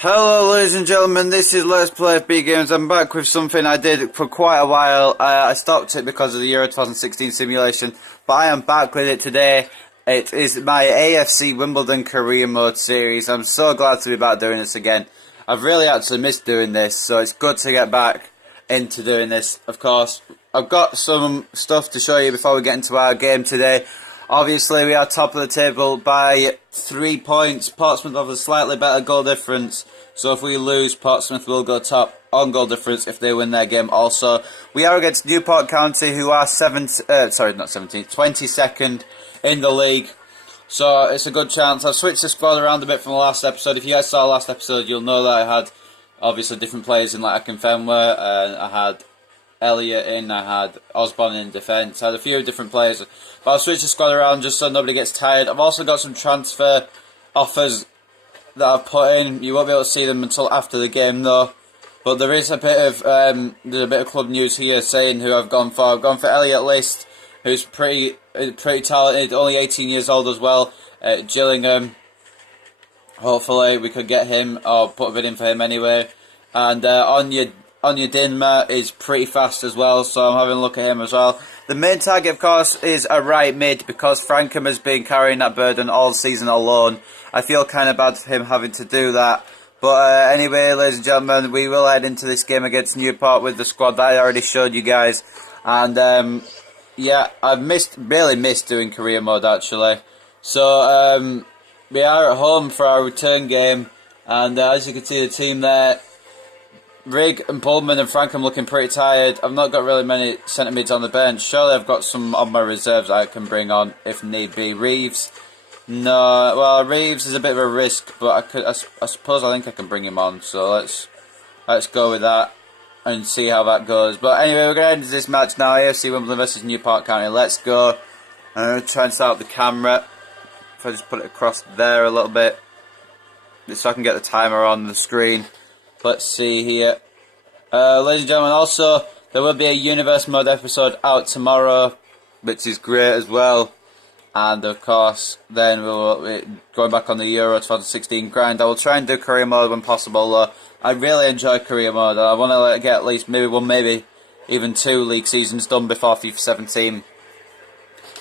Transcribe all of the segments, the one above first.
Hello ladies and gentlemen, this is Let's Play FB Games. I'm back with something I did for quite a while. I stopped it because of the Euro 2016 simulation, but I am back with it today. It is my AFC Wimbledon Career Mode series. I'm so glad to be back doing this again. I've really actually missed doing this, so it's good to get back into doing this. Of course, I've got some stuff to show you before we get into our game today. Obviously, we are top of the table by 3 points. Portsmouth have a slightly better goal difference. So if we lose, Portsmouth will go top on goal difference if they win their game also. We are against Newport County, who are 22nd in the league. So it's a good chance. I've switched the squad around a bit from the last episode. If you guys saw the last episode, you'll know that I had obviously different players in like Akinfenwa, and I had Elliott in, I had Osborne in defence, I had a few different players, but I'll switch the squad around just so nobody gets tired. I've also got some transfer offers that I've put in. You won't be able to see them until after the game though, but there is a bit of club news here saying who I've gone for. I've gone for Elliott List, who's pretty talented, only 18 years old as well, Gillingham. Hopefully we could get him, or put a bid in for him anyway, and Anya Dinma is pretty fast as well, so I'm having a look at him as well. The main target, of course, is a right mid, because Frankham has been carrying that burden all season alone. I feel kind of bad for him having to do that. But anyway, ladies and gentlemen, we will head into this game against Newport with the squad that I already showed you guys. And yeah, I've really missed doing career mode actually. So we are at home for our return game, and as you can see, the team there, Rigg and Pullman and Frankham looking pretty tired. I've not got really many centre mids on the bench. Surely I've got some on my reserves I can bring on if need be. Reeves, no, well Reeves is a bit of a risk, but I suppose I think I can bring him on. So let's go with that and see how that goes. But anyway, we're going to head into this match now. AFC Wimbledon versus Newport County. Let's go. I'm going to try and start up the camera. If I just put it across there a little bit, just so I can get the timer on the screen. Let's see here. Ladies and gentlemen, also, there will be a Universe Mode episode out tomorrow, which is great as well. And, of course, then we'll be going back on the Euro 2016 grind. I will try and do Career Mode when possible, though. I really enjoy Career Mode. I want to get at least maybe one, maybe even 2 league seasons done before FIFA 17.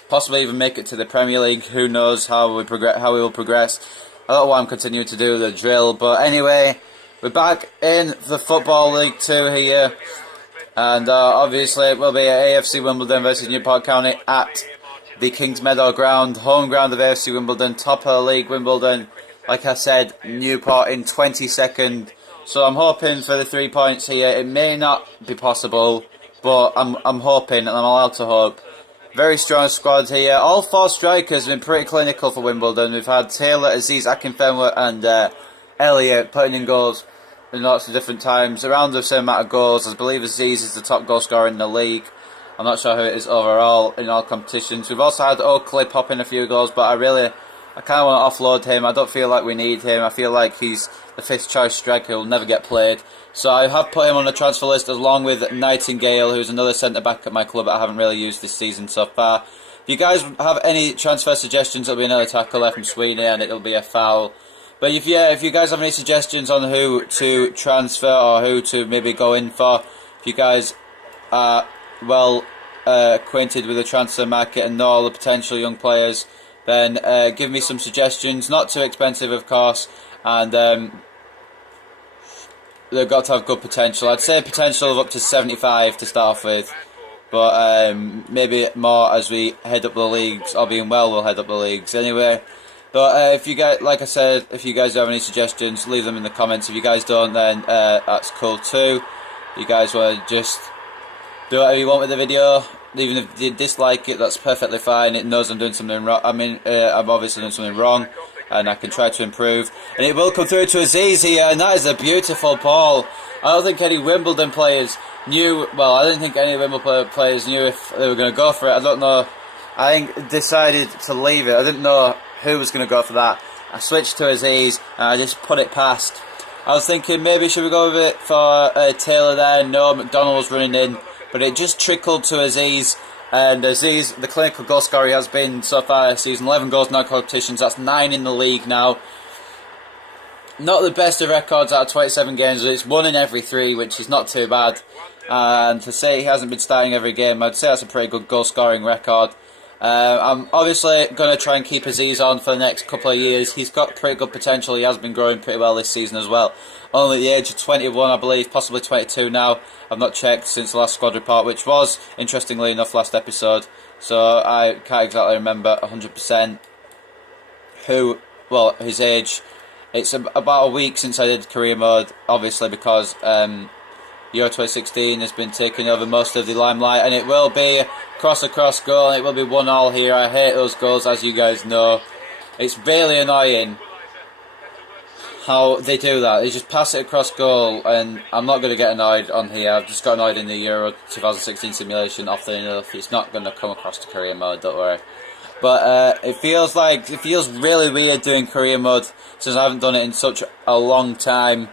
Possibly even make it to the Premier League. Who knows how we will progress. I don't know why I'm continuing to do the drill, but anyway, we're back in the Football League 2 here, and obviously it will be AFC Wimbledon versus Newport County at the Kings Meadow ground, home ground of AFC Wimbledon, top of the league Wimbledon. Like I said, Newport in 22nd, so I'm hoping for the 3 points here. It may not be possible, but I'm hoping, and I'm allowed to hope. Very strong squad here. All 4 strikers have been pretty clinical for Wimbledon. We've had Taylor, Aziz, Akinfenwa and Elliott putting in goals in lots of different times, around the same amount of goals. I believe Aziz is the top goal scorer in the league. I'm not sure who it is overall in all competitions. We've also had Oakley pop in a few goals, but I kind of want to offload him. I don't feel like we need him. I feel like he's the 5th choice striker who will never get played. So I have put him on the transfer list along with Nightingale, who's another centre back at my club that I haven't really used this season so far. If you guys have any transfer suggestions, it'll be another tackle left from Sweeney and it'll be a foul. But if you guys have any suggestions on who to transfer or who to maybe go in for, if you guys are well acquainted with the transfer market and know all the potential young players, then give me some suggestions. Not too expensive, of course, and they've got to have good potential. I'd say potential of up to 75 to start off with, but maybe more as we head up the leagues. All being well, we'll head up the leagues anyway. But if you guys, like I said, if you guys have any suggestions, leave them in the comments. If you guys don't, then that's cool too. If you guys want to just do whatever you want with the video, even if you dislike it, that's perfectly fine. It knows I'm doing something wrong. I mean, I'm obviously doing something wrong, and I can try to improve. And it will come through to Aziz here, and that is a beautiful ball. I don't think any Wimbledon players knew. Well, I didn't think any Wimbledon players knew if they were going to go for it. I don't know. I decided to leave it. I didn't know who was going to go for that. I switched to Aziz and I just put it past. I was thinking maybe should we go with it for Taylor there. No, McDonald was running in, but it just trickled to Aziz, and Aziz, the clinical goal scorer he has been so far this season, 11 goals in all competitions, that's 9 in the league now. not the best of records out of 27 games, but it's 1 in every 3, which is not too bad. And to say he hasn't been starting every game, I'd say that's a pretty good goal-scoring record. I'm obviously going to try and keep Aziz on for the next couple of years. He's got pretty good potential. He has been growing pretty well this season as well. Only at the age of 21, I believe, possibly 22 now. I've not checked since the last squad report, which was, interestingly enough, last episode. So I can't exactly remember 100% his age. It's about a week since I did career mode, obviously, because Euro 2016 has been taking over most of the limelight, and it will be cross-across goal, and it will be 1-1 here. I hate those goals, as you guys know. It's really annoying how they do that. They just pass it across goal, and I'm not going to get annoyed on here. I've just got annoyed in the Euro 2016 simulation, often enough. It's not going to come across to career mode, don't worry. But it feels really weird doing career mode, since I haven't done it in such a long time.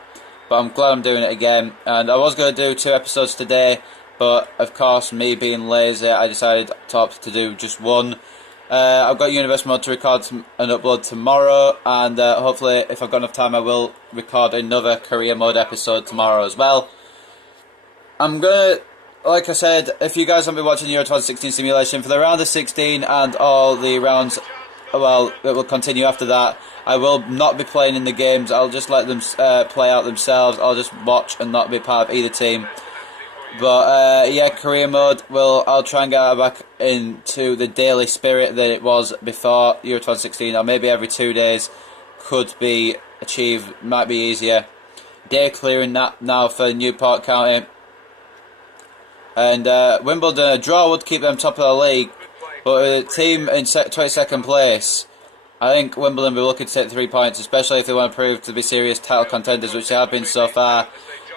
But I'm glad I'm doing it again. And I was going to do 2 episodes today, but of course, me being lazy, I decided to opt to do just 1. I've got Universe Mode to record and upload tomorrow, and hopefully, if I've got enough time, I will record another career mode episode tomorrow as well. I'm gonna, like I said, if you guys haven't been watching the Euro 2016 simulation, for the round of 16 and all the rounds, well, it will continue after that, I will not be playing in the games. I'll just let them play out themselves. I'll just watch and not be part of either team. But yeah, career mode, I'll try and get back into the daily spirit that it was before Euro 2016, or maybe every 2 days could be achieved, might be easier. Day clearing that now for Newport County. And Wimbledon, a draw would keep them top of the league, but a team in 22nd place, I think Wimbledon will be looking to take 3 points, especially if they want to prove to be serious title contenders, which they have been so far.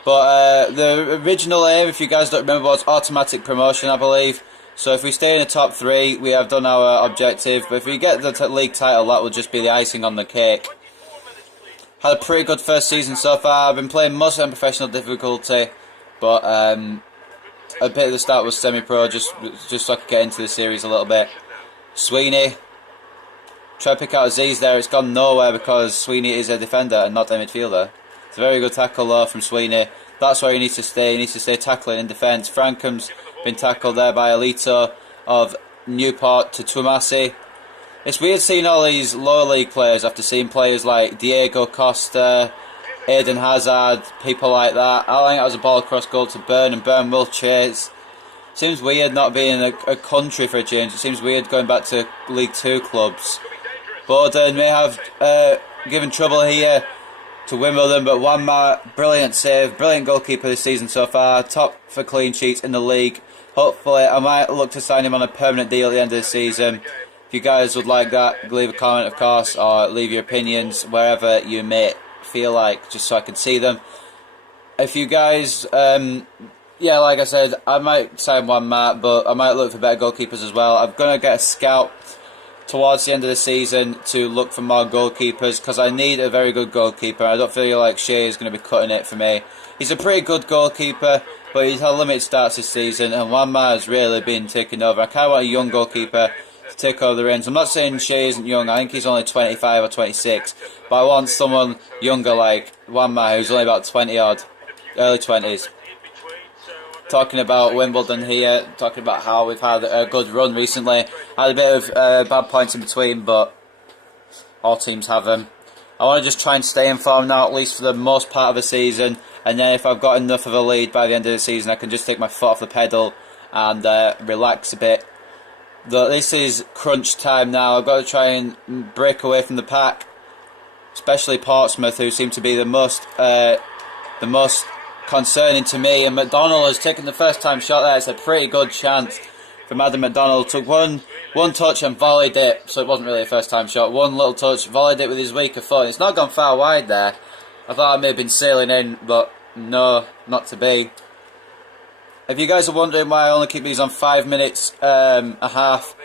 But the original aim, if you guys don't remember, was automatic promotion, I believe. So if we stay in the top 3, we have done our objective. But if we get the league title, that will just be the icing on the cake. Had a pretty good first season so far. I've been playing mostly on professional difficulty, but a bit of the start was semi-pro, just so I could get into the series a little bit. Sweeney. Try to pick out Aziz there. It's gone nowhere because Sweeney is a defender and not a midfielder. It's a very good tackle though from Sweeney. That's where he needs to stay. He needs to stay tackling in defence. Frankham's been tackled there by Alito of Newport to Twomasi. It's weird seeing all these lower league players after seeing players like Diego Costa, Eden Hazard, people like that. I think that was a ball across goal to Byrne, and Byrne will chase. Seems weird not being a country for a change. It seems weird going back to League 2 clubs. Borden may have given trouble here to Wimbledon, but Wanma, brilliant save, brilliant goalkeeper this season so far, top for clean sheets in the league. Hopefully, I might look to sign him on a permanent deal at the end of the season. If you guys would like that, leave a comment, of course, or leave your opinions wherever you may feel like, just so I can see them. If you guys, yeah, like I said, I might sign Wanma, but I might look for better goalkeepers as well. I'm going to get a scout towards the end of the season to look for more goalkeepers, because I need a very good goalkeeper. I don't feel like Shea is going to be cutting it for me. He's a pretty good goalkeeper, but he's had limited starts this season, and Wanma has really been taking over. I kind of want a young goalkeeper to take over the reins. I'm not saying Shea isn't young. I think he's only 25 or 26, but I want someone younger like Wanma, who's only about 20 odd, early 20s. Talking about Wimbledon here, talking about how we've had a good run recently. Had a bit of bad points in between, but all teams have them. I want to just try and stay in form now, at least for the most part of the season, and then if I've got enough of a lead by the end of the season, I can just take my foot off the pedal and relax a bit. Though this is crunch time now. I've got to try and break away from the pack, especially Portsmouth, who seem to be the most concerning to me. And McDonald has taken the first time shot there. It's a pretty good chance from Adam McDonald. Took one touch and volleyed it, so it wasn't really a first time shot. One little touch, volleyed it with his weaker foot. It's not gone far wide there. I thought I may have been sailing in, but no, not to be. If you guys are wondering why I only keep these on 5 minutes a half,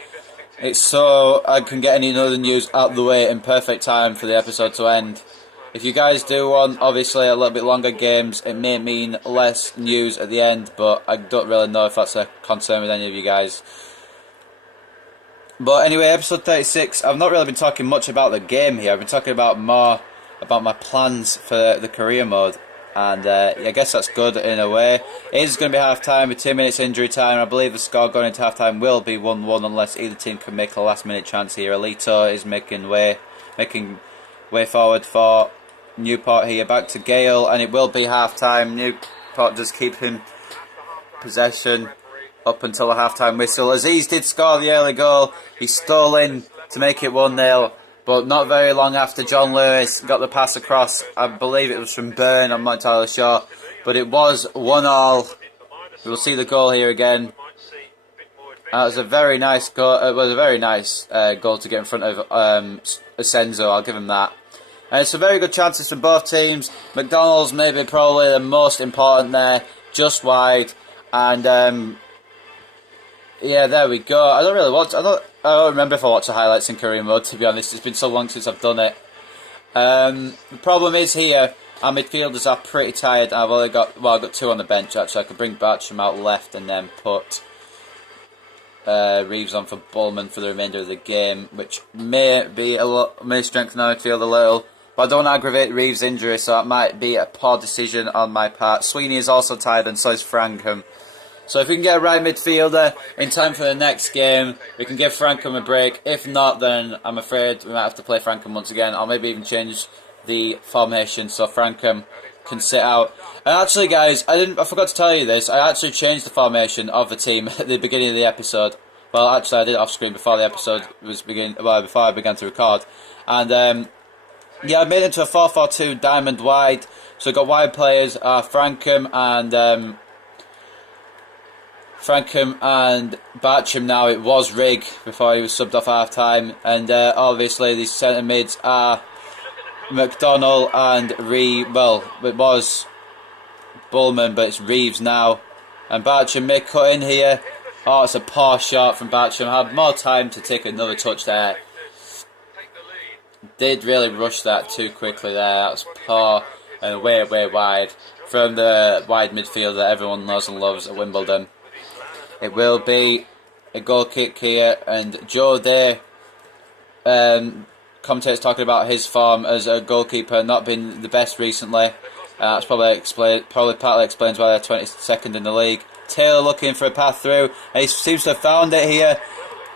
it's so I can get any other news out of the way in perfect time for the episode to end. If you guys do want, obviously, a little bit longer games, it may mean less news at the end, but I don't really know if that's a concern with any of you guys. But anyway, episode 36, I've not really been talking much about the game here. I've been talking about more about my plans for the career mode. And I guess that's good in a way. It is going to be half time with 2 minutes injury time. I believe the score going into half time will be 1-1 unless either team can make a last minute chance here. Alito is making way forward for Newport here. Back to Gale, and it will be half time. Newport does keep him possession up until the half time whistle. Aziz did score the early goal. He stole in to make it 1-0. But not very long after, John Lewis got the pass across. I believe it was from Byrne, I'm not entirely sure. But it was 1-1. We'll see the goal here again. It was a very nice goal. It was a very nice goal to get in front of Asenzo, I'll give him that. And it's some very good chances from both teams. McDonald's maybe probably the most important there, just wide. And yeah, there we go. I don't remember if I watched the highlights in career mode, to be honest. It's been so long since I've done it. The problem is here, our midfielders are pretty tired. I've got 2 on the bench actually. I could bring Batcham out left and then put Reeves on for Bullman for the remainder of the game, which may strengthen our midfield a little. But I don't want to aggravate Reeves' injury, so it might be a poor decision on my part. Sweeney is also tired, and so is Frankham. So if we can get a right midfielder in time for the next game, we can give Frankham a break. If not, then I'm afraid we might have to play Frankham once again, or maybe even change the formation so Frankham can sit out. And actually, guys, I forgot to tell you this. I actually changed the formation of the team at the beginning of the episode. Well, actually, I did it off screen before the episode was before I began to record. And yeah, I made it into a 4-4-2 diamond wide. So we've got wide players, Frankham and Batcham now. It was Rigg before he was subbed off half time. And obviously these centre mids are McDonnell and Reeves. Well, it was Bullman, but it's Reeves now. And Batcham may cut in here. Oh, it's a poor shot from Batcham. Had more time to take another touch there. Did really rush that too quickly there. That was poor and way wide from the wide midfield that everyone knows and loves at Wimbledon. It will be a goal kick here, and Joe Day, commentators talking about his form as a goalkeeper not been the best recently. That's probably partly explains why they're 22nd in the league. Taylor looking for a path through, and he seems to have found it here.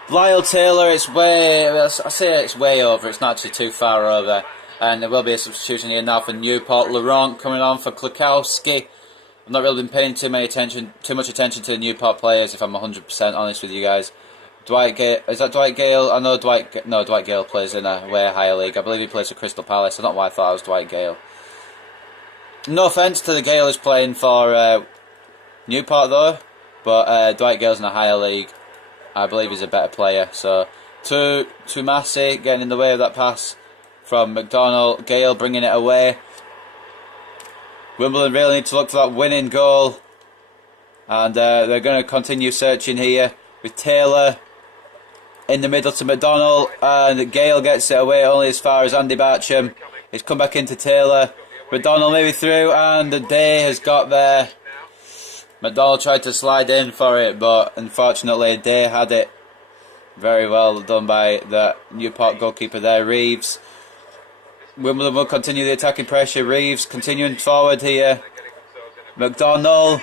Lyle Taylor, I say it's way over, it's not actually too far over. And there will be a substitution here now for Newport. Laurent coming on for Klukowski. I've not really been paying too much attention to the Newport players, if I'm 100% honest with you guys. Dwight Gale, is that Dwight Gale? I know Dwight Gale plays in a way higher league. I believe he plays for Crystal Palace. I don't know why I thought it was Dwight Gale. No offence to the Gale who's playing for Newport though, but Dwight Gale's in a higher league. I believe he's a better player. So, Tumasi getting in the way of that pass from McDonald. Gale bringing it away. Wimbledon really need to look for that winning goal. And they're going to continue searching here with Taylor in the middle to McDonald. And Gale gets it away only as far as Andy Batcham. He's come back into Taylor. McDonald maybe through, and the Day has got there. McDonald tried to slide in for it, but unfortunately Day had it. Very well done by the Newport goalkeeper there, Reeves. Wimbledon will continue the attacking pressure. Reeves continuing forward here. McDonald.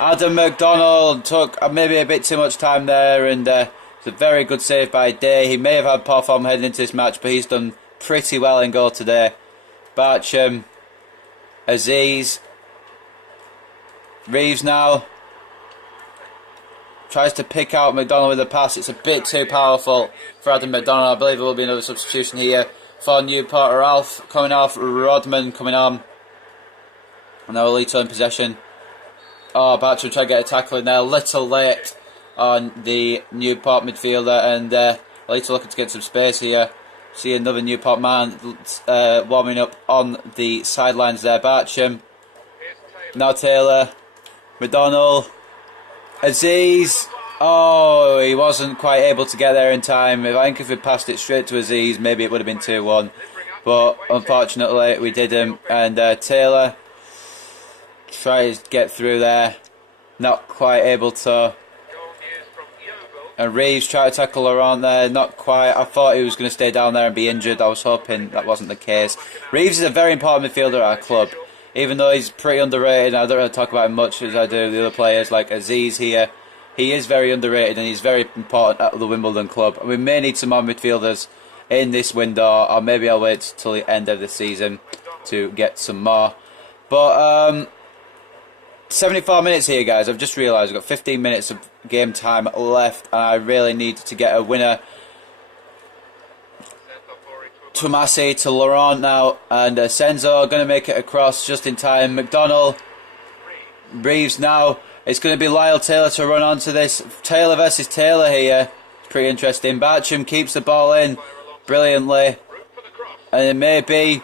Adam McDonald took maybe a bit too much time there, and it's a very good save by Day. He may have had poor form heading into this match, but he's done pretty well in goal today. Batcham. Aziz. Reeves now. Tries to pick out McDonald with a pass. It's a bit too powerful for Adam McDonald. I believe there will be another substitution here for Newport. Ralph coming off, Rodman coming on. And now Alito in possession. Oh, Batcham trying to get a tackle in there. A little late on the Newport midfielder. And Alito looking to get some space here. See another Newport man warming up on the sidelines there. Batcham. Now Taylor. McDonald. Aziz. Oh, he wasn't quite able to get there in time. I think if we passed it straight to Aziz, maybe it would have been 2-1. But unfortunately, we didn't. And Taylor tries to get through there. Not quite able to. And Reeves tried to tackle Laurent there, not quite. I thought he was going to stay down there and be injured. I was hoping that wasn't the case. Reeves is a very important midfielder at our club, even though he's pretty underrated. I don't really talk about him much as I do the other players like Aziz here. He is very underrated and he's very important at the Wimbledon club. And we may need some more midfielders in this window, or maybe I'll wait till the end of the season to get some more. But 74 minutes here, guys. I've just realised I've got 15 minutes of game time left and I really need to get a winner. Tomasi to Laurent now, and Senzo going to make it across just in time. McDonald, Reeves now. It's going to be Lyle Taylor to run onto this. Taylor versus Taylor here. It's pretty interesting. Bartram keeps the ball in brilliantly. And it may be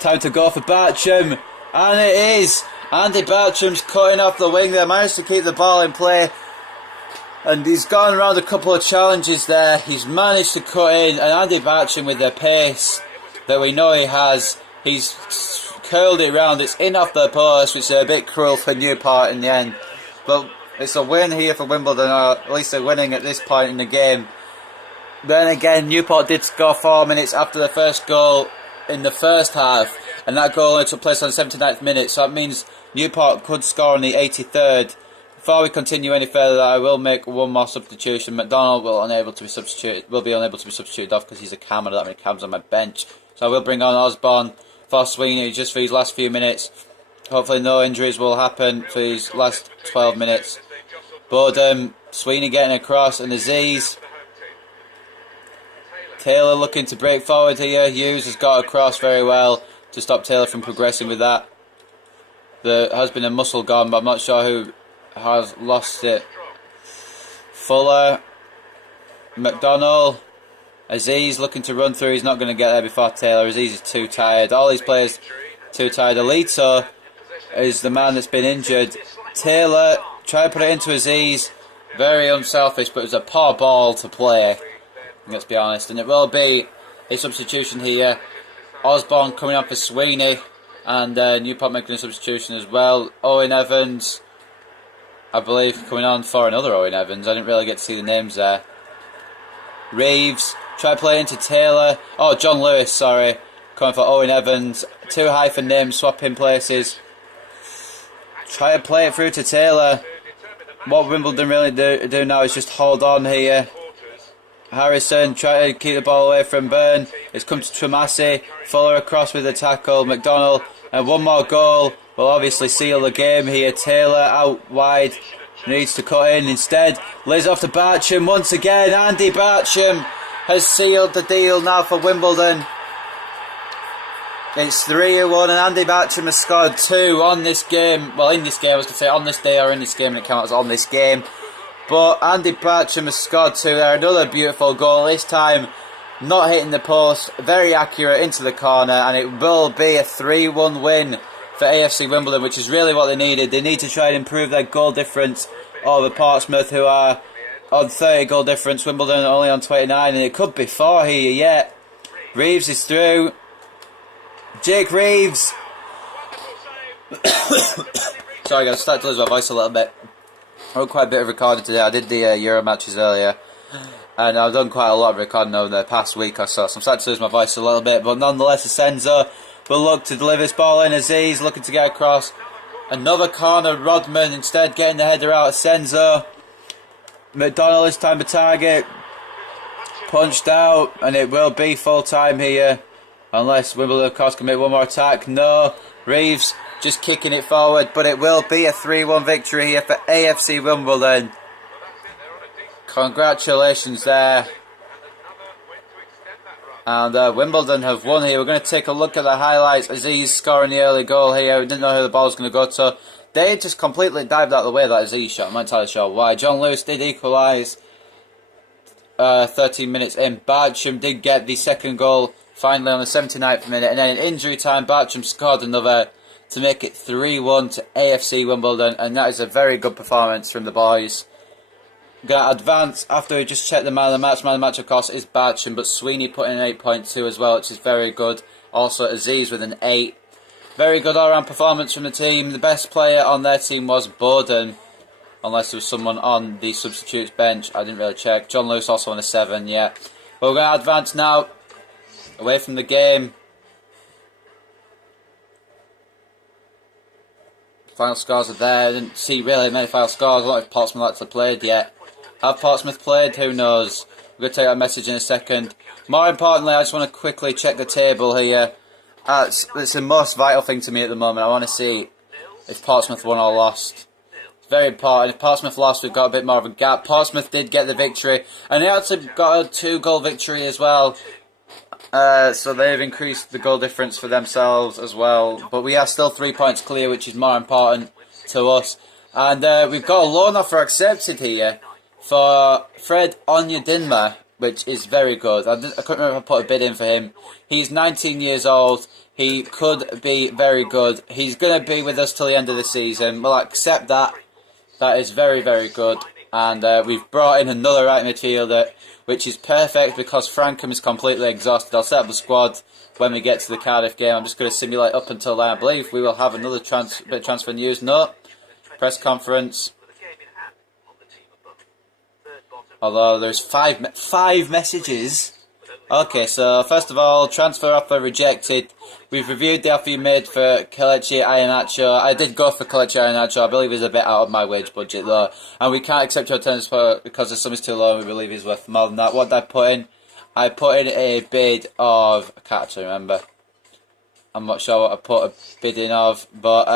time to go for Bartram. And it is. Andy Bartram's cutting off the wing there. Managed to keep the ball in play. And he's gone around a couple of challenges there. He's managed to cut in. And Andy Bartram, with the pace that we know he has, he's curled it round. It's in off the post, which is a bit cruel for Newport in the end. But it's a win here for Wimbledon, or at least they're winning at this point in the game. Then again, Newport did score 4 minutes after the first goal in the first half, and that goal only took place on the 79th minute, so that means Newport could score on the 83rd. Before we continue any further, I will make one more substitution. McDonald will be unable to be substituted off because he's a cam and that many cams on my bench. So I will bring on Osborne for Sweeney just for his last few minutes. Hopefully no injuries will happen for his last 12 minutes. But Sweeney getting across, and Aziz. Taylor looking to break forward here. Hughes has got across very well to stop Taylor from progressing with that. There has been a muscle gone, but I'm not sure who has lost it. Fuller. McDonald. Aziz looking to run through. He's not going to get there before Taylor. Aziz is too tired. All these players too tired. Alito is the man that's been injured. Taylor tried to put it into Aziz. Very unselfish, but it was a poor ball to play, let's be honest. And it will be a substitution here. Osborne coming on for Sweeney, and Newport making a substitution as well. Owen Evans, I believe, coming on for another Owen Evans. I didn't really get to see the names there. Reeves, try to play into Taylor. Oh, John Lewis, sorry. Coming for Owen Evans. Too high for names, swapping places. Try to play it through to Taylor. What Wimbledon really do now is just hold on here. Harrison try to keep the ball away from Byrne. It's come to Tomasi. Fuller across with the tackle. McDonald. And one more goal will obviously seal the game here. Taylor out wide. Needs to cut in instead. Liz off to Bartram once again. Andy Bartram has sealed the deal now for Wimbledon. It's 3-1 and Andy Bartram has scored 2 on this game. Well, in this game, I was going to say on this day or in this game, and it counts as on this game. But Andy Bartram has scored 2 there. Another beautiful goal, this time not hitting the post. Very accurate into the corner, and it will be a 3-1 win for AFC Wimbledon, which is really what they needed. They need to try and improve their goal difference over Portsmouth, who are on 30 goal difference. Wimbledon only on 29, and it could be 4 here yet. Reeves is through. Jake Reeves. Sorry guys, I started to lose my voice a little bit. I did quite a bit of recording today. I did the Euro matches earlier, and I've done quite a lot of recording over the past week or so, so I'm starting to lose my voice a little bit, but nonetheless Asenzo will look to deliver this ball in. Aziz looking to get across. Another corner, Rodman instead getting the header out. Asenzo. McDonald this time to target. Punched out, and it will be full time here. Unless Wimbledon, of course, can make one more attack. No. Reeves just kicking it forward, but it will be a 3-1 victory here for AFC Wimbledon. Congratulations there. And Wimbledon have won here. We're going to take a look at the highlights. Aziz scoring the early goal here. We didn't know who the ball was going to go to. They just completely dived out of the way, that Aziz shot. I'm not entirely sure why. John Lewis did equalise 13 minutes in. Bartram did get the second goal finally on the 79th minute. And then in injury time, Bartram scored another to make it 3-1 to AFC Wimbledon. And that is a very good performance from the boys. Going to advance after we just checked the man of the match. Man of the match, of course, is Bartram, but Sweeney put in an 8.2 as well, which is very good. Also, Aziz with an 8. Very good all-round performance from the team. The best player on their team was Bowden. unless there was someone on the substitutes bench. I didn't really check. John Lewis also on a 7, yeah. But we're going to advance now, away from the game. Final scores are there. I didn't see really many final scores. I don't know if Portsmouth actually played yet. Have Portsmouth played? Who knows? We're going to take that message in a second. More importantly, I just want to quickly check the table here. It's the most vital thing to me at the moment. I want to see if Portsmouth won or lost. It's very important. If Portsmouth lost, we've got a bit more of a gap. Portsmouth did get the victory, and they actually got a 2-goal victory as well. So they've increased the goal difference for themselves as well. But we are still 3 points clear, which is more important to us. And we've got a loan offer accepted here for Fred Onyedinma, which is very good. I couldn't remember if I put a bid in for him. He's 19 years old. He could be very good. He's going to be with us till the end of the season. We'll accept that. That is very, very good. And we've brought in another right midfielder, which is perfect because Frankham is completely exhausted. I'll set up the squad when we get to the Cardiff game. I'm just going to simulate up until then. I believe we will have another bit of transfer news. No. Press conference. Although there's five messages. Okay, so first of all, transfer offer rejected. We've reviewed the offer you made for Kelechi Iheanacho. I did go for Kelechi Iheanacho. I believe he's a bit out of my wage budget though. And we can't accept your transfer because the sum is too low and we believe he's worth more than that. What did I put in? I put in a bid of... I can't actually remember. I'm not sure what I put a bid in of. But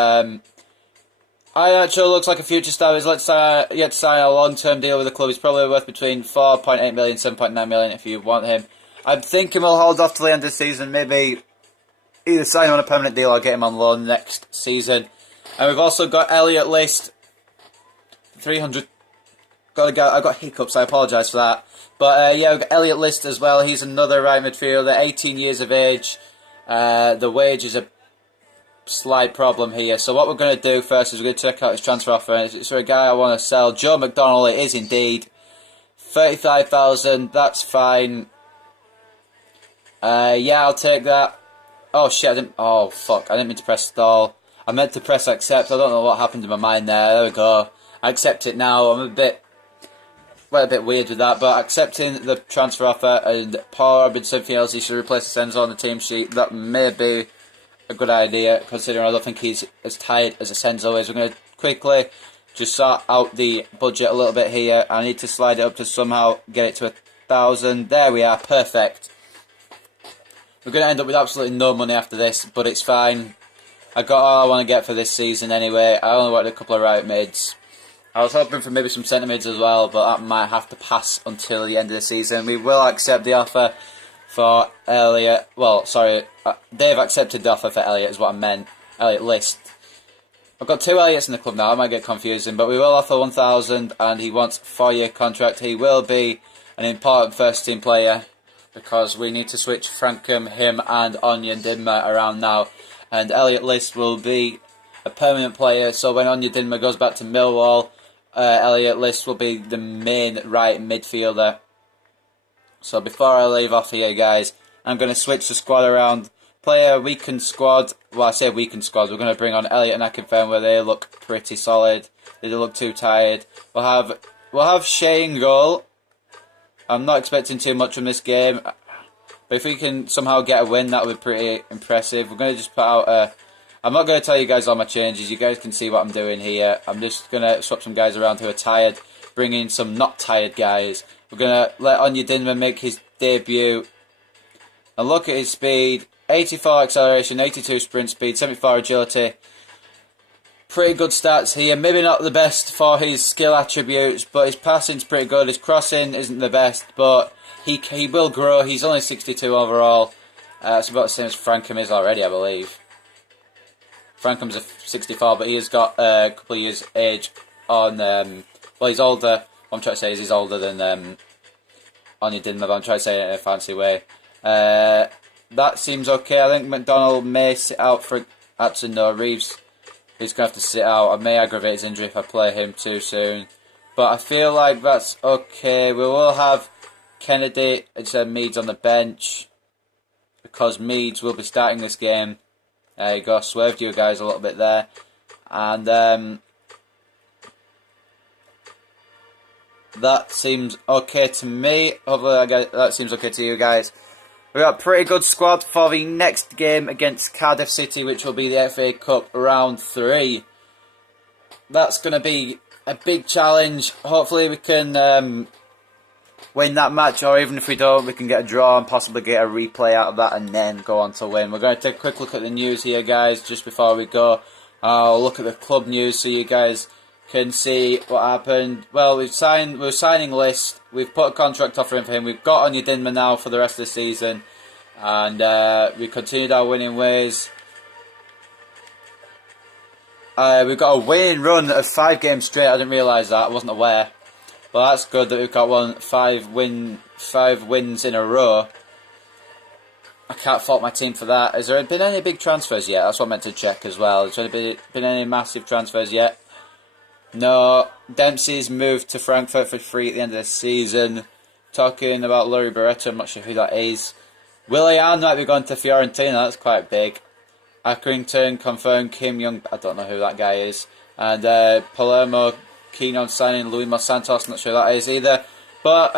Iheanacho looks like a future star. He's yet to sign a long-term deal with the club. He's probably worth between 4.8 million and 7.9 million if you want him. I'm thinking we'll hold off till the end of the season. Maybe either sign him on a permanent deal or get him on loan next season. And we've also got Elliot List. 300. I've got hiccups, I apologise for that. But yeah, we've got Elliot List as well. He's another right midfielder, 18 years of age. The wage is a slight problem here. So what we're going to do first is we're going to check out his transfer offer. It's for a guy I want to sell. Joe McDonnell, it is indeed. 35,000, that's fine. Yeah, I'll take that. Oh shit, oh fuck, I didn't mean to press stall. I meant to press accept. I don't know what happened to my mind there. There we go. I accept it now. I'm a bit weird with that, but accepting the transfer offer and Paul Robinson feels he should replace Senzo on the team sheet. That may be a good idea, considering I don't think he's as tired as Senzo is. We're going to quickly just sort out the budget a little bit here. I need to slide it up to somehow get it to 1,000. There we are, perfect. We're going to end up with absolutely no money after this, but it's fine. I got all I want to get for this season anyway. I only wanted a couple of right mids. I was hoping for maybe some centre mids as well, but that might have to pass until the end of the season. We will accept the offer for Elliot. Well, sorry, they've accepted the offer for Elliot is what I meant. Elliot List. I've got 2 Elliots in the club now. I might get confusing, but we will offer 1,000, and he wants a 4-year contract. He will be an important first-team player, because we need to switch Frankham, him and Onyedinma around now. And Elliot List will be a permanent player, so when Onyedinma goes back to Millwall, Elliot List will be the main right midfielder. So before I leave off here, guys, I'm going to switch the squad around. Player weakened squad. Well, I say weakened squad. We're going to bring on Elliot and Akinfenwa, where they look pretty solid. They don't look too tired. We'll have Shane goal. I'm not expecting too much from this game, but if we can somehow get a win, that would be pretty impressive. We're going to just put out I'm not going to tell you guys all my changes. You guys can see what I'm doing here. I'm just going to swap some guys around who are tired, bring in some not tired guys. We're going to let Onyedinma make his debut. And look at his speed. 84 acceleration, 82 sprint speed, 74 agility. Pretty good stats here. Maybe not the best for his skill attributes, but his passing's pretty good. His crossing isn't the best, but he will grow. He's only 62 overall. It's about the same as Frankham is already, I believe. Frankham's a 64, but he has got a couple of years age on... well, he's older. What I'm trying to say is he's older than Onyedinma, but I'm trying to say it in a fancy way. That seems okay. I think McDonald may sit out for... Actually, no, Reeves... He's going to have to sit out. I may aggravate his injury if I play him too soon. But I feel like that's okay. We will have Kennedy instead of Meads on the bench, because Meads will be starting this game. There you go. Swerved you guys a little bit there. And that seems okay to me. Hopefully that seems okay to you guys. We've got a pretty good squad for the next game against Cardiff City, which will be the FA Cup Round 3. That's going to be a big challenge. Hopefully we can win that match, or even if we don't, we can get a draw and possibly get a replay out of that and then go on to win. We're going to take a quick look at the news here, guys, just before we go. I'll look at the club news so you guys can see what happened. Well, we're signing List. We've put a contract offer in for him. We've got Onyedinma now for the rest of the season. And we continued our winning ways. We've got a winning run of 5 games straight. I didn't realise that. I wasn't aware. But that's good that we've got 5 wins in a row. I can't fault my team for that. Has there been any big transfers yet? That's what I meant to check as well. Has there been any massive transfers yet? No. Dempsey's moved to Frankfurt for free at the end of the season. Talking about Laurie Barreto, I'm not sure who that is. Willian might be going to Fiorentina, that's quite big. Accrington confirmed Kim Young, I don't know who that guy is. And Palermo keen on signing Luis Dos Santos, not sure who that is either. But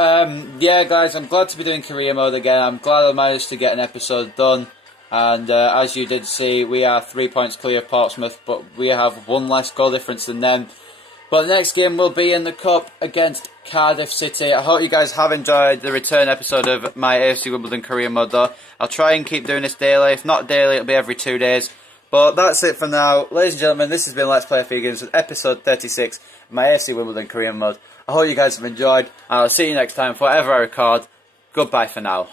yeah, guys, I'm glad to be doing career mode again. I'm glad I managed to get an episode done. And as you did see, we are 3 points clear of Portsmouth, but we have 1 less goal difference than them. But the next game will be in the Cup against Cardiff City. I hope you guys have enjoyed the return episode of my AFC Wimbledon career mode though. I'll try and keep doing this daily. If not daily, it'll be every 2 days. But that's it for now. Ladies and gentlemen, this has been Let's Play FIFA Games with episode 36 of my AFC Wimbledon career mode. I hope you guys have enjoyed, and I'll see you next time for whatever I record. Goodbye for now.